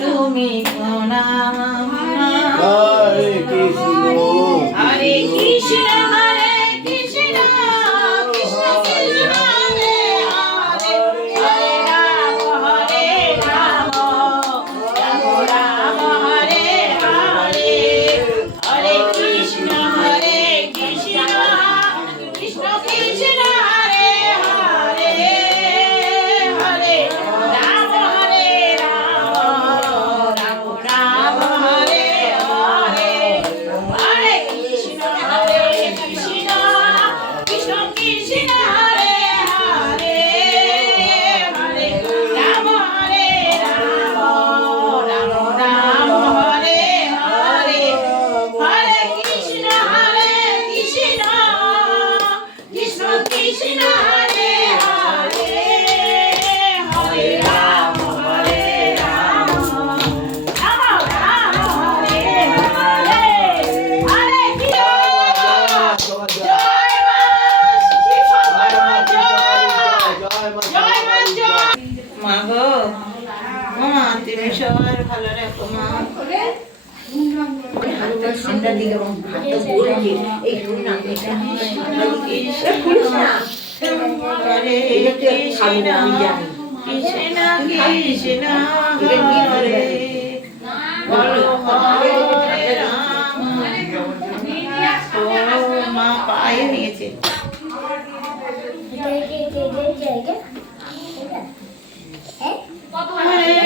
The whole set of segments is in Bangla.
তুমি প্রণাম। ঠান্ডা দিকে এবং হাতটা বলছে এই শোন না এটা ঠান্ডা দিকে খুলিস না। এটা তুই খাবি না। আমি জানি। কৃষ্ণা কৃষ্ণা হরে বলো হরে রাম ও মা পায়ে নিয়েছে হরে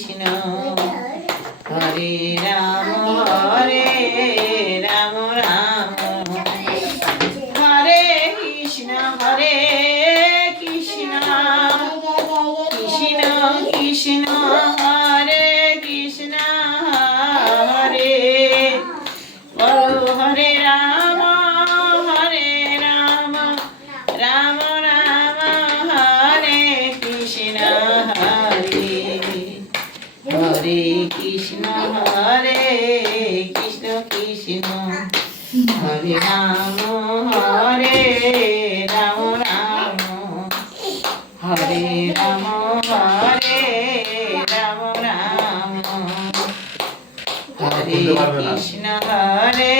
Krishna. Hare Rama. হরে রাম হরে রাম। রাম হরে কৃষ্ণ হরে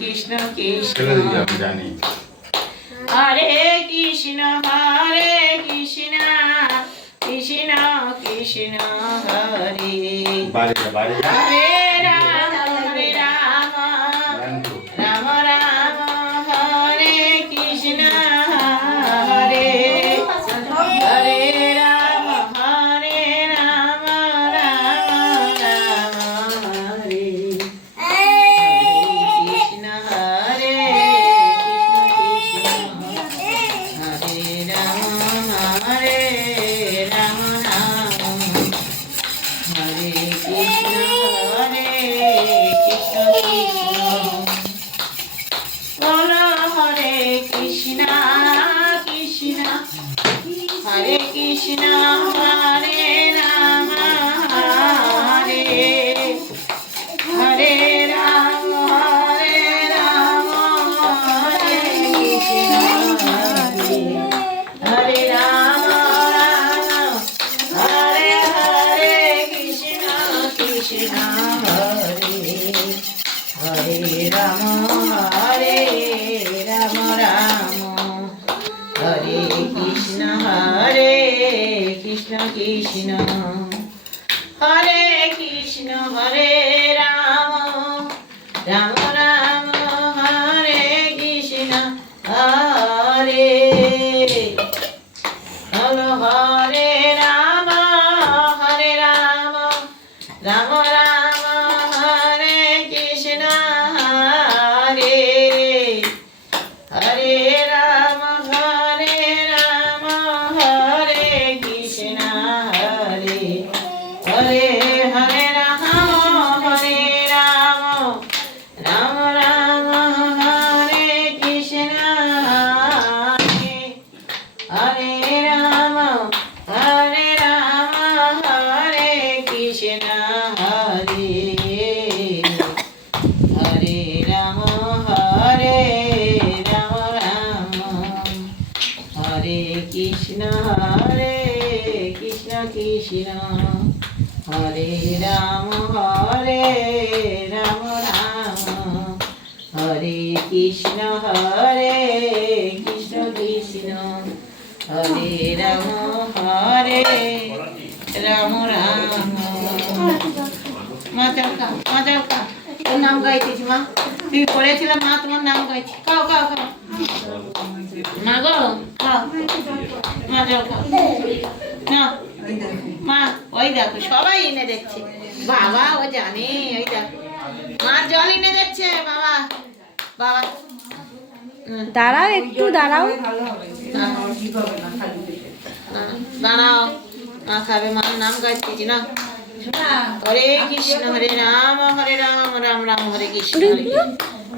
কৃষ্ণ কৃষ্ণ। জানি। হরে কৃষ্ণ হরে কৃষ্ণ কৃষ্ণ কৃষ্ণ হরে। হরে রাম Krishna হরে কৃষ্ণ হরে কৃষ্ণ কৃষ্ণ। হরে রাম হরে রাম রাম। হরে কৃষ্ণ হরে কৃষ্ণ কৃষ্ণ। হরে রাম হরে রাম রাম। মা খাও মা খাও তোর নাম গাইতেছি মা? তুই পড়েছিলাম, মা, তোমার নাম গাইছি খাও খাও খাও। মা গো মা যাও খাও। না মা ওই দেখো সবাই এনে দিচ্ছে বাবা ও জানে ওই দেখো। মার জল এনে দিচ্ছে বাবা। বাবা। দাঁড়াও একটু দাঁড়াও। দাঁড়াও। মা খাবে মার নাম গাইতেছি না? হরে কৃষ্ণ হরে রাম হরে রাম রাম রাম হরে কৃষ্ণ।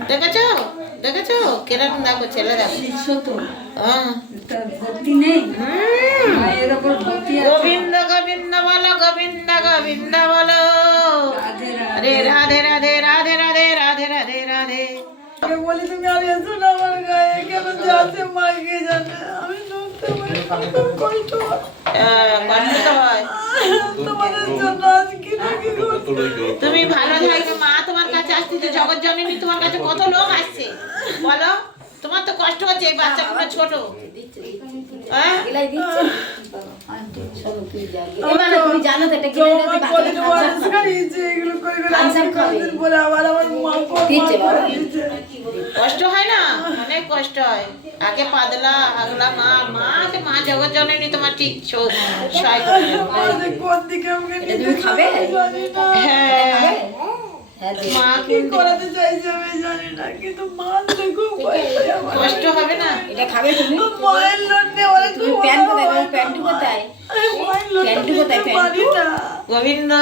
দেখেছ? দেখেছ? কেরকম দেখো ছেলে দেখো গোবিন্দ গোবিন্দ বলো, গোবিন্দ গোবিন্দ বলো। রাধে রাধে রাধে রা বলি তুমি আর এসো না আমার গায়ে। কেন যে আছে মাকে জানে। আমি নড়তে পারি খুব কষ্ট তুমি ভালো থাকবে মা তোমার কাছে আসতেছে জগৎ জননী তোমার কাছে কত লোক আসছে। বলো তোমার তো কষ্ট হচ্ছে এই বাচ্চাগুলো ছোট। হ্যাঁ? কষ্ট হয় না? অনেক কষ্ট হয়। আগে পাতলা আগলা মা মাকে মা জগৎ জননী তোমার ঠিক হ্যাঁ। মা কি করাতে চাইছে আমি জানি না কিন্তু মা তো কষ্ট হয় আমার। কষ্ট হবে না এটা খাবে তুমি মায়ের লড়তে অনেক তুমি প্যান্ট কোথায় প্যান্ট কোথায় প্যান্ট কোথায়, প্যান্ট? গোবিন্দ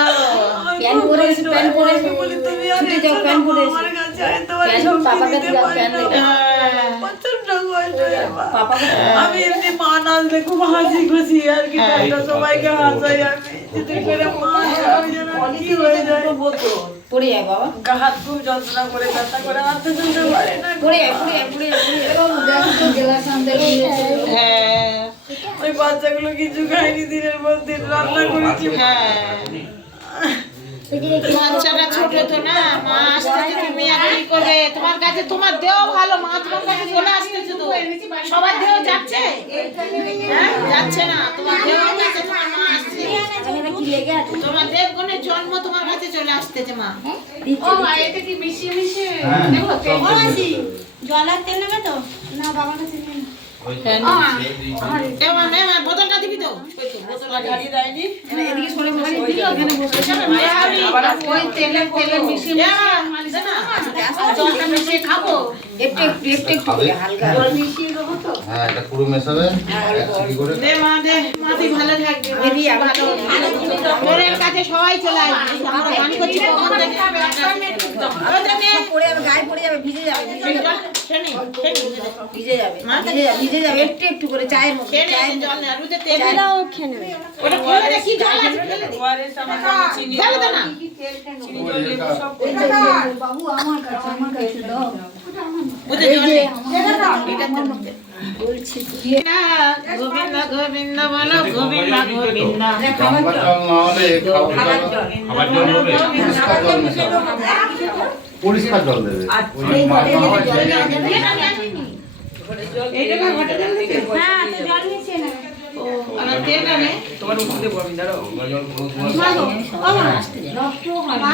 প্যান্ট পরে প্যান্ট পরে হয়। এসো। আমি বলি, তুমি আর ছুটে যাও, প্যান্ট পরে আমার কাছে আমি তোমার প্যান্ট পাপাকে দাও, প্যান্ট না। দাও। হ্যাঁ। আমি এমনি মা নাচলে খুব হাসি খুশি আর কি সবাইকে হাসাই আমি করে মা আমি যেন কি হয়ে যায় পড়ে যায় বাবা গা হাত খুব যন্ত্রণা করে ব্যথা করে হাতে তুলতে পারে না পড়ে যায় পড়ে যায় পড়ে যায় হ্যাঁ ওই বাচ্চাগুলো কিছু খায়নি দিনের দিন রান্না করেছি হ্যাঁ বাচ্চাটা ছোট তো না মা আসতেছে তুমি আর কি করবে তোমার কাছে তোমার দেহ ভালো মা তোমার কাছে চলে আসতেছে তো সবার দেহ যাচ্ছে হ্যাঁ যাচ্ছে না তোমার দেহ যাচ্ছে তোমার মা আসছে তোমার দেব জন্ম তোমার চলে আসতেছে মা ও মা এটা কি মিশিয়ে মিশিয়ে দেখো তেল আছে জল তেল নেবে তো না বাবা কাছে নিয়ে বোতলটা দিবি তো বোতলটা মিশিয়ে খাব একটু একটু হালকা মিশিয়ে হ্যাঁ এটা পুরো মেশাবে। এক করে। দে মা দে। মা তুই ভালো থাকবি দিদি, ভালো তোরের কাছে সবাই চলে আসবে। আমরা গান করছি কখন থেকে ওটা নে। পড়ে যাবে গায়ে পড়ে যাবে ভিজে যাবে ভিজে যাবে। ভিজে একটু একটু করে চায়ের মতো চায়ের জল আর বুঝে তেল নে। খেয়ে ওটা ফেলে দে, কি জল আছে, ফেলে দে। ফেলে দে না। বাবু আমার কাছে আমার কাছে দাও। গোবিন্দ গোবিন্দ বলো গোবিন্দ গোবিন্দ। পরিষ্কার জল দেবে। যে- এইটা ঘটে জল হ্যাঁ তো জল মিশিয়ে নেবে আর তেলটা নে গঙ্গা জল পুরো পুরো মা না না